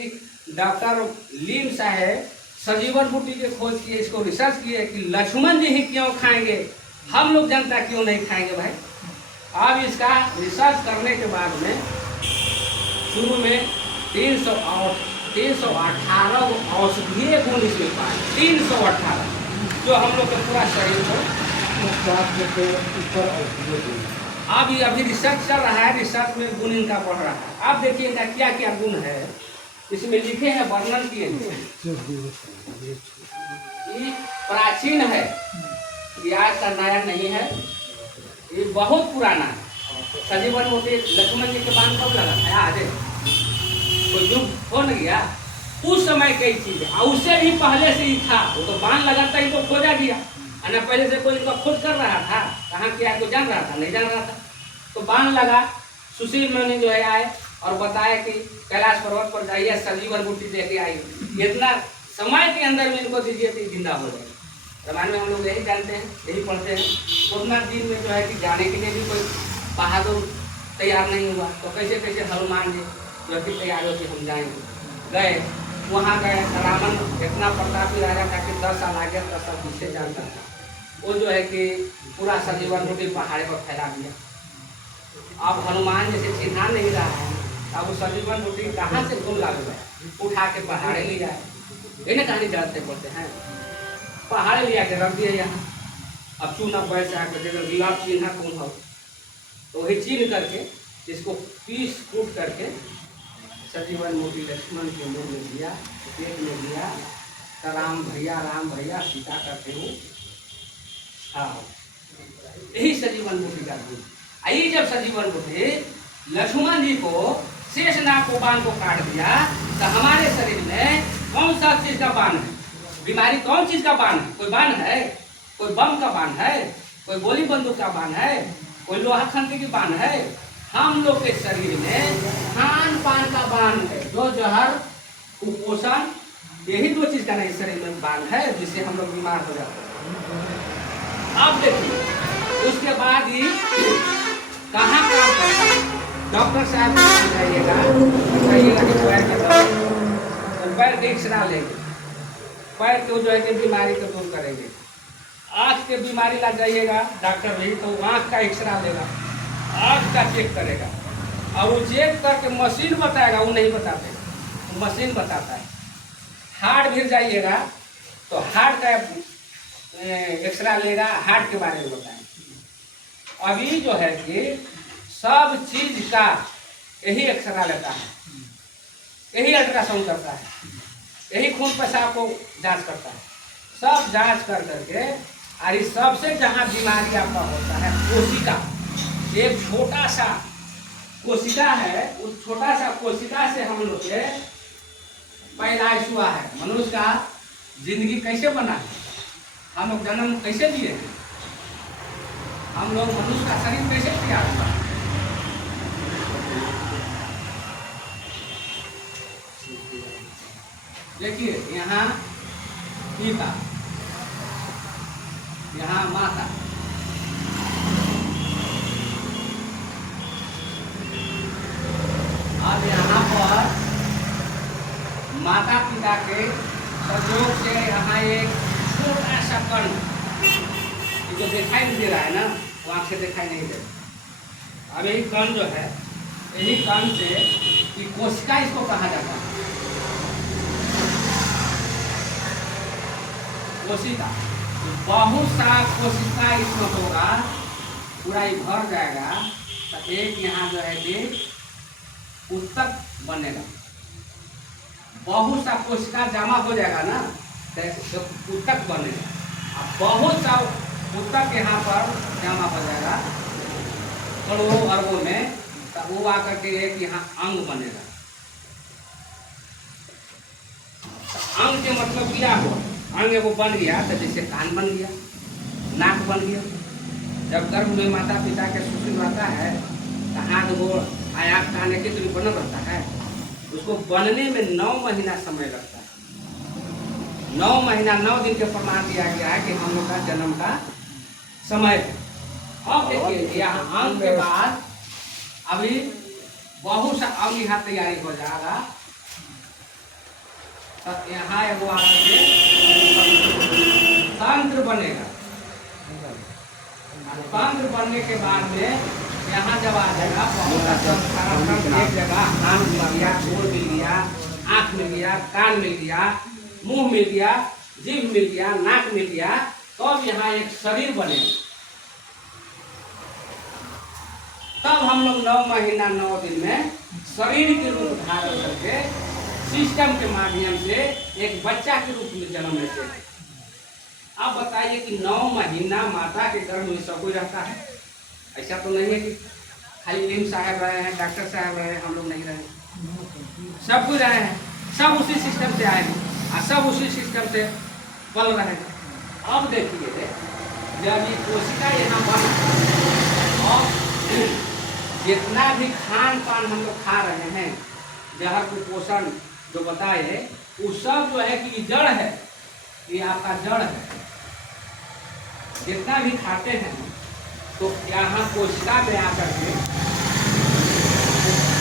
कि डॉक्टर लीम साहब सजीवन बूटी के खोज किए, इसको रिसर्च किए कि लक्ष्मण जी ही क्यों खाएंगे, हम लोग जनता क्यों नहीं खाएंगे भाई। अब इसका रिसर्च करने के बाद में शुरू में 318 औषधीय गुण इसमें पाए, 318 जो हम लोग के पूरा शरीर को अभी रिसर्च चल रहा है, रिसर्च में गुण इनका बढ़ रहा है। आप देखिए इनका क्या क्या गुण है, इसमें लिखे हैं, वर्णन किए हैं। ये प्राचीन है, ये आज का नया नहीं है, ये बहुत पुराना है। सजीवन मोती लक्ष्मण जी के बाण कब लगा था, आज कोई युग हो न गया, उस समय कई चीज है, उससे भी पहले से ही था। वो तो बाण लगाता ही तो खोजा गया, ना पहले से कोई इनका खोज कर रहा था, कहाँ क्या को जान रहा था, नहीं जान रहा था। तो बाण लगा, सुशील मुनि जो है आए और बताया कि कैलाश पर्वत पर जाइए, सजीवन बूटी लेके आइए, इतना समय के अंदर में इनको दीजिए तो जिंदा हो जाए। रामायण में हम लोग यही जानते हैं, यही पढ़ते हैं। उतना दिन में जो है कि जाने के लिए भी कोई बहादुर तैयार नहीं हुआ, तो कैसे कैसे हनुमान जी जो है कि तैयार होकर हम जाएंगे। गए, वहाँ गए, रावण इतना प्रतापी राजा था कि 10 साल आगे 10 साल पीछे जानता था। वो जो है कि पूरा सजीवन बूटी पहाड़ पर फैला दिया। अब हनुमान जैसे चिन्हा नहीं रहा है, अब वो सजीवन बूटी कहाँ से घूम ला गया, उठा के पहाड़े ले जाए, ये ना कहानी जानते बोलते हैं, पहाड़ लिया के रख दिया यहाँ। अब चूना बैठ आकर आप चिन्हा कौन हो, तो वही चीन करके इसको पीस कूट करके सजीवन मोती लक्ष्मण के मुँह में दिया, पेट में दिया, तो राम भैया सीता करते हो। हाँ, यही सजीवन मोती का गुण। आई जब सजीवन मोती लक्ष्मण जी को शेषनाग को बाण को काट दिया, तो हमारे शरीर में कौन सा चीज का बाण है, बीमारी कौन चीज का बाण है, कोई बाण है, कोई बम का बाण है, कोई गोली बंदूक का बाण है, कोई लोहा खंड की बाण है। हम लोग के शरीर में खान पान का बाण है, जो जहर कुपोषण, यही दो चीज का नहीं शरीर में बाण है, जिससे हम लोग बीमार हो जाते हैं। अब देखिए उसके बाद ही कहाँ काम करता है, डॉक्टर साहब जाइएगा, बताइएगा कि पैर का दर्द, पैर के एक्सरा लेंगे, पैर को जो है कि बीमारी को दूर करेंगे। आँख के बीमारी ला जाइएगा डॉक्टर भी, तो आँख का एक्सरा लेगा, आँख का चेक करेगा, और वो चेक करके मशीन बताएगा, वो नहीं बताते, वो मशीन बताता है। हार्ट भी जाइएगा तो हार्ट का एक्सरा लेगा, हार्ट के बारे में बताएंगे। अभी जो है कि सब चीज का यही एक्सरा लेता है, यही अल्ट्रासाउंड करता है, यही खून पेशाब को जांच करता है, सब जांच कर करके, और इस सबसे जहाँ बीमारी आपका होता है कोशिका, एक छोटा सा कोशिका है, उस छोटा सा कोशिका से हम लोग के पैदाइश हुआ है। मनुष्य का जिंदगी कैसे बना है, हम लोग जन्म कैसे लिए हैं, हम लोग मनुष्य का शरीर कैसे तैयार हुआ। देखिए यहाँ पिता, यहाँ माता, और यहाँ पर माता पिता के सहयोग से यहाँ एक छोटा सा कण, जो दिखाई नहीं दे रहा है ना, वो आँख से दिखाई नहीं दे रहा। अब यही कण जो है, यही कण से कि कोशिका इसको कहा जाता है, कोशिका। बहुत सा कोशिका इसमें होगा, पूरा ही भर जाएगा, तो एक यहाँ जो है कि उत्तक बनेगा। बहुत सा कोशिका जमा हो जाएगा ना, तो उत्तक बनेगा। अब बहुत सा उत्तक यहाँ पर जमा हो जाएगा करोड़ों अरबों में, तो वो आकर के एक यहाँ अंग बनेगा। अंग के मतलब क्या हुआ, अंग वो बन गया, तो जैसे कान बन गया, नाक बन गया। जब गर्भ में माता पिता के सुशील रहता है, तो हाथ गोड़ आया कान के तो बनल रहता है, उसको बनने में 9 महीना समय लगता है। 9 महीना 9 दिन के प्रमाण दिया गया है कि हम लोग का जन्म का समय है। अब देखिए यहाँ अंग के बाद अभी बहुत सा अंग यहाँ तैयारी हो जाएगा, तब यहाँ वो आकर के तंत्र बनेगा। तंत्र बनने के बाद में यहाँ जब आ जाएगा बहुत सारा एक जगह कान मिल गया, गोड़ मिल गया, आँख मिल गया, कान मिल गया, मुंह मिल गया, जीभ मिल गया, नाक मिल गया, तब यहाँ एक शरीर बने। तब हम लोग 9 महीना 9 दिन में शरीर के रूप धारण करके सिस्टम के माध्यम से एक बच्चा के रूप में जन्म लेते हैं। अब बताइए कि 9 महीना माता के गर्भ में सब कोई रहता है? ऐसा तो नहीं है कि खाली लिम साहब रहे हैं, डॉक्टर साहब रहे हैं, हम लोग नहीं रहे। सब कोई रहे हैं, सब उसी सिस्टम से आए हैं और सब उसी सिस्टम से पल रहे हैं। अब देखिए जब ये कोशिका यहाँ बन और जितना भी खान पान हम लोग खा रहे हैं, जहर कुपोषण जो बताए, वो सब जो है कि जड़ है, ये आपका जड़ है। जितना भी खाते हैं तो यहाँ कोशिका में आकर के